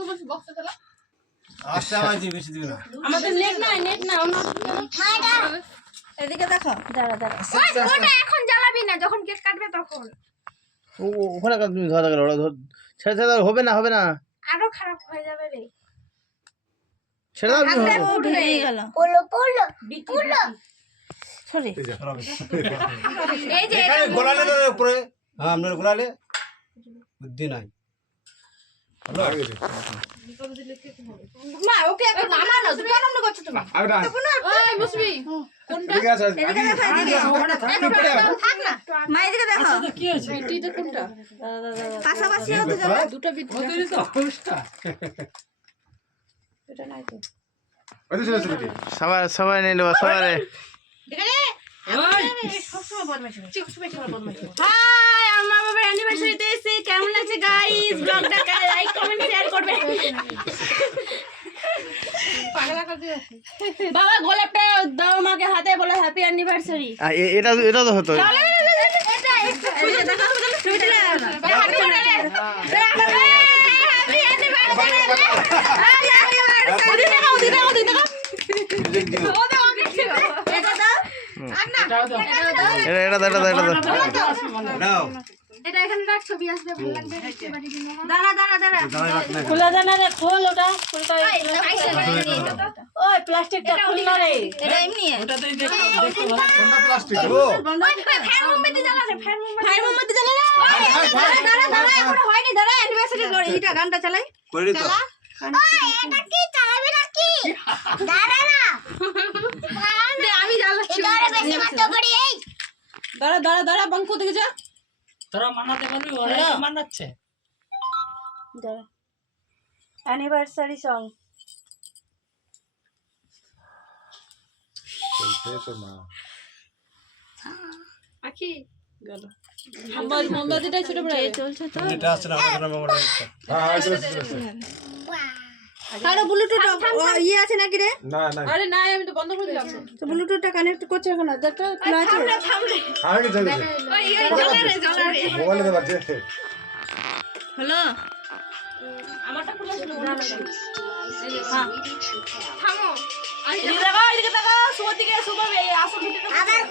তোকে বলছি বক্সে ফেলা। আস্তে আওয়াজ বেশি দিবি না। আমাদের নেট না অন্য মাইডা এদিকে দেখো। দাঁড়া ওটা এখন জ্বালাবি না, যখন কেক কাটবে তখন। ওখানে তুমি ধরা গেল ওরা ধর ছেড়ে ছেড়ে দাও, হবে না আরো খারাপ হয়ে যাবে রে। ছেড়ে দাও তুমি হবে। উঠে গেল পোলো সরি এই যে এখানে গোলালে ধরে উপরে। হ্যাঁ আপনার গোলালে বুদ্ধি নাই। ভালো হয়ে গেছে। মা ওকে এখন নামা না, তুমি কেন মনে করছো তুমি? আরে ওই মুসবি কোনটা? ঠিক আছে আগে ওখানে থাকতে পড়ে যাবে। থাক না মা এদিকে দেখো কি হয়েছে? এইটা কোনটা? পাশাপাশি হতে যাবে দুটো বিট ওদেরই তো অবস্থা। এটা নাই তো। ওই ছেড়ে ছেড়ে সবাই নিয়ে নেবো সবাই। এখানে ওই সবসময় বদমাইশ হয়। হাই আমার বাবার অ্যানিভার্সারিতে এসে কেমন লাগছে গাইস? ব্লগটা লাইক কমেন্ট শেয়ার করবে। পাগলা করে দিয়েছে বাবা, গোলাপটা দাও মাকে হাতে, বলে হ্যাপি অ্যানিভার্সারি। এটা তো হতো। এটা একটু খুলে দেখো, তুমি দিলে হ্যাপি অ্যানিভার্সারি। এটা দাও আর না এটাও দাও। দাও এটা এখানে রাখ, ছবি আসবে ভালো লাগবে দেখতে বাড়ি দিন। দাঁড়া দাঁড়ায় রাখ না। খুলে দে না রে, খোল ওটা খুলটা ওই প্লাস্টিকটা খুল না রে এটা এমনি ওটাতেই দেখতে ভালো। কোনটা প্লাস্টিক ও ফ্যান মোমবাতি জ্বালা রে, ফ্যান মোমবাতি জ্বালা রে। দাঁড়া এখনো হয়নি, দাঁড়া অ্যানিভার্সারি এটা গানটা চালাই। করে তো এটা কি চালাবি না কি? দাঁড়া না দে আমি জ্বালাচ্ছি। এটারে বেশি মাত্র করি এই। দাঁড়া বাঙ্কু দিকে যা। তোরা মানাতে পারবি, ওরা তো মানাচ্ছে। দাঁড়া অ্যানিভার্সারি সং আকি গেল মোমবাতিটাই ছোট বড় চলছে তো। এটা আছে না আমাদের নামে বলে হ্যাঁ আছে আরে ব্লুটুথ ইয়ে আছে নাকি রে? না আরে না আমি তো বন্ধ করে দিলাম। তো ব্লুটুথটা কানেক্ট করছে এখন দেখো খোলা আছে থামলে আগে চলে ওই জ্বালা রে মোবাইলে তো বাজে হ্যালো আমারটা খোলা ছিল। হ্যাঁ থামো এদিকে দেখো সুবর দিকে সুবর এই আসল ভিডিওটা আবার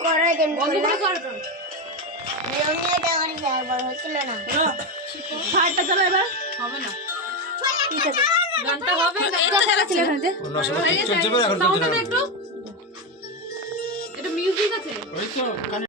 করে দেন বন্ধ করে করবে রঙিয়াটা করে যায় বড় হচ্ছিল না। ফাইটটা চলো এবার হবে না ঠিক আছে গানটা হবে এটা চালাচ্ছিল এখানে চলছে এখন একটু এটা মিউজিক আছে। ওই তো